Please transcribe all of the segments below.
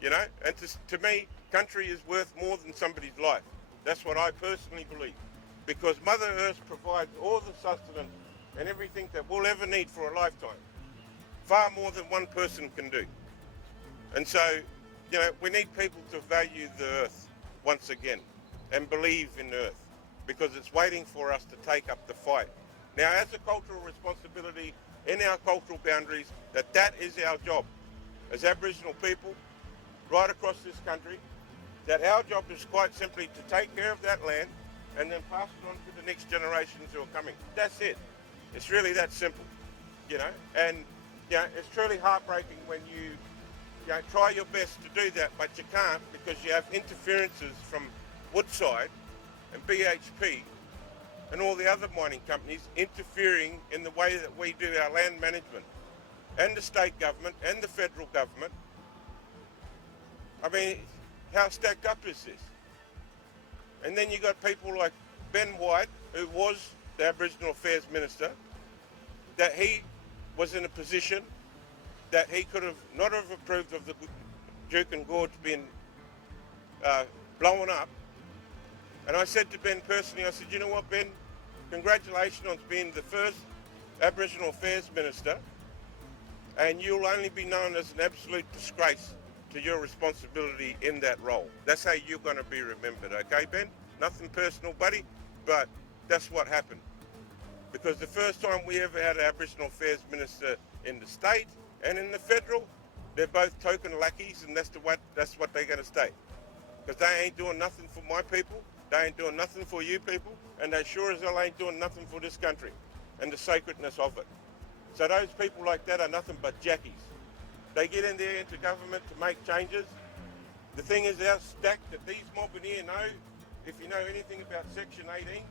you know. And to me, country is worth more than somebody's life. That's what I personally believe, because Mother Earth provides all the sustenance and everything that we'll ever need for a lifetime, far more than one person can do. And so, you know, we need people to value the earth once again and believe in earth, because it's waiting for us to take up the fight. Now, as a cultural responsibility in our cultural boundaries, that is our job as Aboriginal people right across this country, that our job is quite simply to take care of that land and then pass it on to the next generations who are coming. That's it. It's really that simple, you know. And, you know, it's truly heartbreaking when you try your best to do that, but you can't, because you have interferences from Woodside and BHP and all the other mining companies interfering in the way that we do our land management, and the state government and the federal government. I mean, how stacked up is this? And then you got people like Ben White, who was the Aboriginal Affairs Minister, that he was in a position that he could have not have approved of the Juukan Gorge being blown up. And I said to Ben personally, I said, you know what, Ben, congratulations on being the first Aboriginal Affairs Minister, and you'll only be known as an absolute disgrace to your responsibility in that role. That's how you're going to be remembered, okay, Ben? Nothing personal, buddy, but that's what happened. Because the first time we ever had an Aboriginal Affairs Minister in the state and in the federal, they're both token lackeys, and that's what they're going to stay. Because they ain't doing nothing for my people, they ain't doing nothing for you people, and they sure as hell ain't doing nothing for this country and the sacredness of it. So those people like that are nothing but jackies. They get in there into government to make changes. The thing is, how stacked that these mob in here know, if you know anything about Section 18,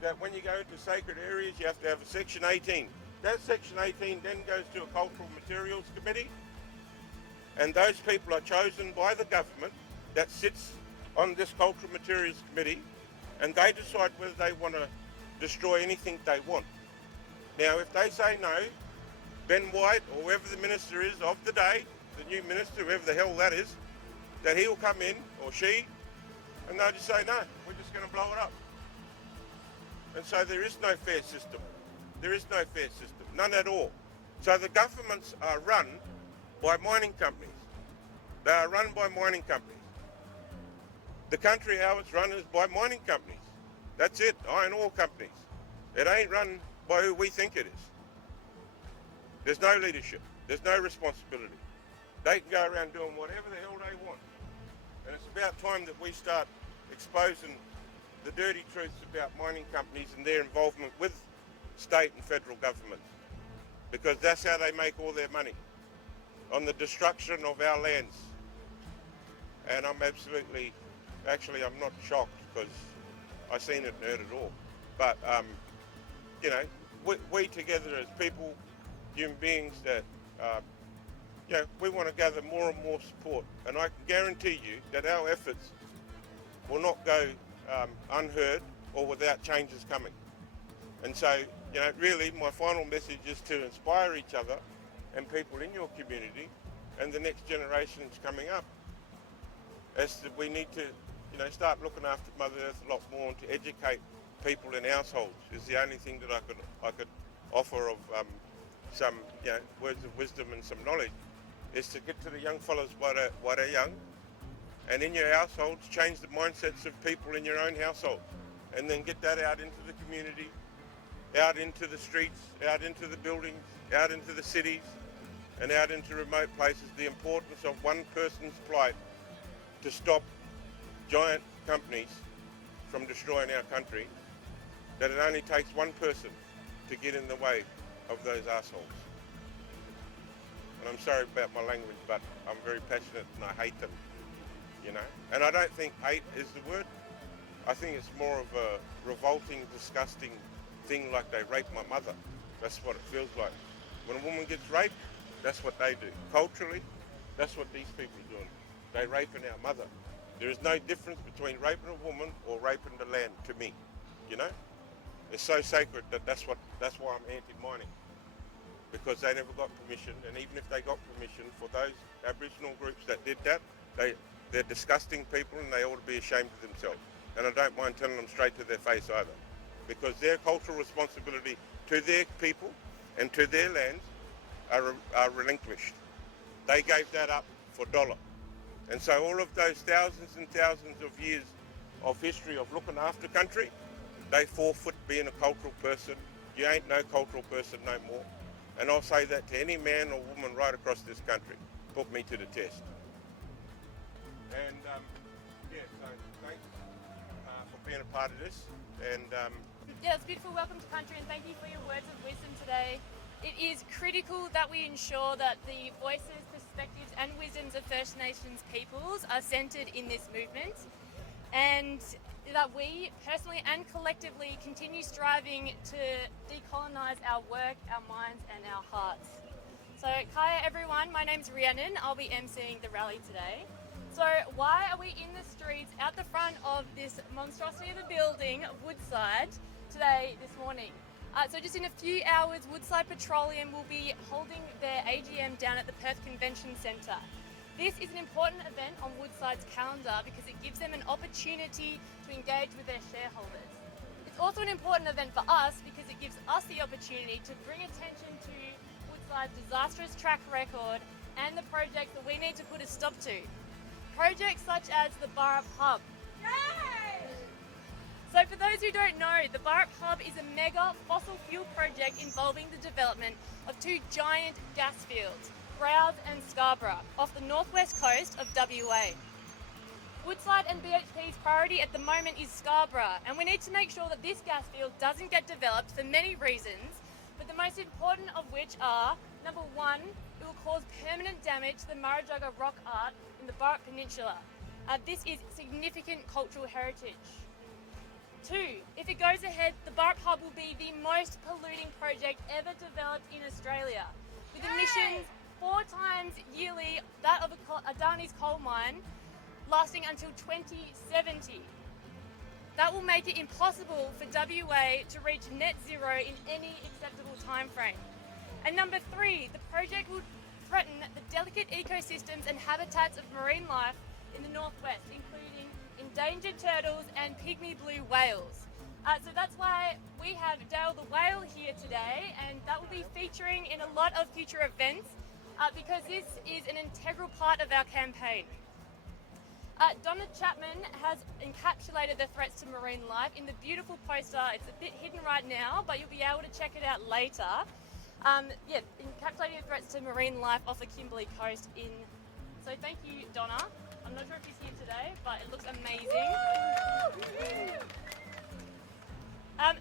that when you go into sacred areas, you have to have a Section 18. That Section 18 then goes to a Cultural Materials Committee, and those people are chosen by the government that sits on this Cultural Materials Committee, and they decide whether they want to destroy anything they want. Now, if they say no, Ben White, or whoever the minister is of the day, the new minister, whoever the hell that is, that he'll come in, or she, and they'll just say, no, we're just going to blow it up. And so there is no fair system. There is no fair system, none at all. So the governments are run by mining companies. They are run by mining companies. The country, how it's run, is by mining companies. That's it, iron ore companies. It ain't run by who we think it is. There's no leadership. There's no responsibility. They can go around doing whatever the hell they want. And it's about time that we start exposing the dirty truths about mining companies and their involvement with state and federal governments. Because that's how they make all their money, on the destruction of our lands. And I'm I'm not shocked, because I've seen it and heard it all. But, you know, we together as people, human beings, that, we want to gather more and more support. And I can guarantee you that our efforts will not go unheard or without changes coming. And so, you know, really my final message is to inspire each other and people in your community and the next generations coming up, as that we need to, you know, start looking after Mother Earth a lot more, and to educate people in households is the only thing that I could offer of some, you know, words of wisdom and some knowledge, is to get to the young fellas while they're young, and in your households change the mindsets of people in your own household, and then get that out into the community, out into the streets, out into the buildings, out into the cities, and out into remote places, the importance of one person's plight to stop giant companies from destroying our country, that it only takes one person to get in the way of those assholes. And I'm sorry about my language, but I'm very passionate and I hate them, you know. And I don't think hate is the word. I think it's more of a revolting, disgusting thing, like they raped my mother. That's what it feels like. When a woman gets raped, that's what they do. Culturally, that's what these people are doing. They're raping our mother. There is no difference between raping a woman or raping the land, to me, you know. It's so sacred that that's why I'm anti-mining. because they never got permission. And even if they got permission, for those Aboriginal groups that did that, they're disgusting people and they ought to be ashamed of themselves. And I don't mind telling them straight to their face either, because their cultural responsibility to their people and to their lands are relinquished. They gave that up for dollar. And so all of those thousands and thousands of years of history of looking after country, they forfeit being a cultural person. You ain't no cultural person no more. And I'll say that to any man or woman right across this country. Put me to the test. And so thanks for being a part of this. And yeah, it's a beautiful welcome to country, and thank you for your words of wisdom today. It is critical that we ensure that the voices, perspectives and wisdoms of First Nations peoples are centred in this movement, and that we personally and collectively continue striving to decolonise our work, our minds and our hearts. So kaya everyone, my name's Rhiannon, I'll be emceeing the rally today. So why are we in the streets out the front of this monstrosity of a building, Woodside, today, this morning? So just in a few hours, Woodside Petroleum will be holding their AGM down at the Perth Convention Centre. This is an important event on Woodside's calendar because it gives them an opportunity to engage with their shareholders. It's also an important event for us because it gives us the opportunity to bring attention to Woodside's disastrous track record and the projects that we need to put a stop to. Projects such as the Burrup Hub. Yay! So for those who don't know, the Burrup Hub is a mega fossil fuel project involving the development of two giant gas fields, Browse and Scarborough, off the northwest coast of WA. Woodside and BHP's priority at the moment is Scarborough, and we need to make sure that this gas field doesn't get developed for many reasons, but the most important of which are, number one, it will cause permanent damage to the Marajugga rock art in the Burrup Peninsula. This is significant cultural heritage. Two, if it goes ahead, the Burrup Hub will be the most polluting project ever developed in Australia, with emissions 4 times yearly that of Adani's coal mine, lasting until 2070. That will make it impossible for WA to reach net zero in any acceptable time frame. And number 3, the project would threaten the delicate ecosystems and habitats of marine life in the northwest, including endangered turtles and pygmy blue whales. So that's why we have Dale the whale here today, and that will be featuring in a lot of future events because this is an integral part of our campaign. Donna Chapman has encapsulated the threats to marine life in the beautiful poster. It's a bit hidden right now, but you'll be able to check it out later. Encapsulating the threats to marine life off the Kimberley coast So thank you, Donna. I'm not sure if she's here today, but it looks amazing.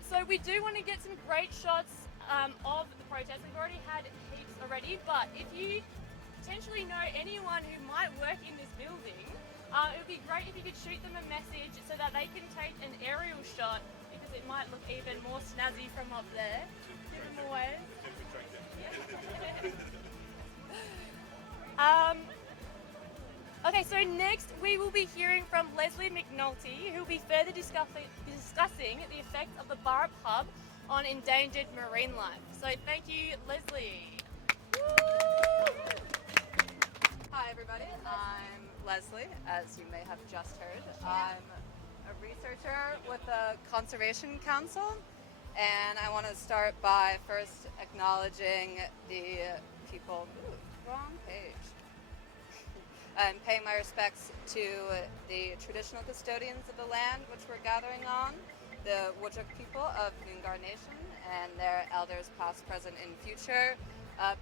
So we do want to get some great shots of the protest. We've already had heaps already, but if you potentially know anyone who might work in this building, it would be great if you could shoot them a message so that they can take an aerial shot, because it might look even more snazzy from up there. Give them a wave. Okay, so next we will be hearing from Leslie McNulty, who will be further discussing the effects of the Burrup Hub on endangered marine life. So thank you, Leslie. Hi everybody, I'm Leslie, as you may have just heard. I'm a researcher with the Conservation Council, and I want to start by first acknowledging the people, wrong page, and paying my respects to the traditional custodians of the land which we're gathering on, the Whadjuk people of Noongar Nation and their elders past, present and future,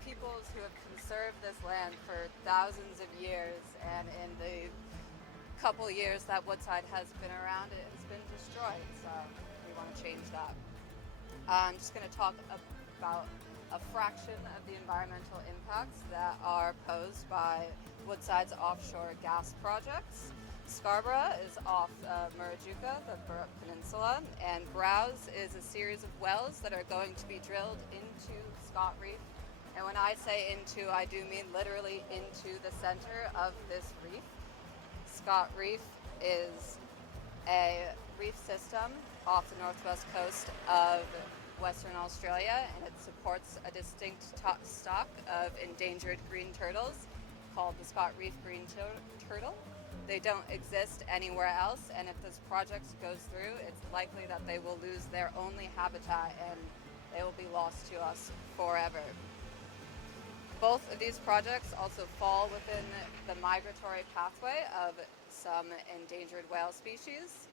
peoples who have conserved this land for thousands of years, and in the couple years that Woodside has been around, it has been destroyed, so we want to change that. I'm just going to talk about a fraction of the environmental impacts that are posed by Woodside's offshore gas projects. Scarborough is off Marajugga, the Burrup Peninsula, and Browse is a series of wells that are going to be drilled into Scott Reef. And when I say into, I do mean literally into the center of this reef. Scott Reef is a reef system off the northwest coast of Western Australia, and it supports a distinct stock of endangered green turtles called the Scott Reef green turtle. They don't exist anywhere else, and if this project goes through, it's likely that they will lose their only habitat and they will be lost to us forever. Both of these projects also fall within the migratory pathway of some endangered whale species.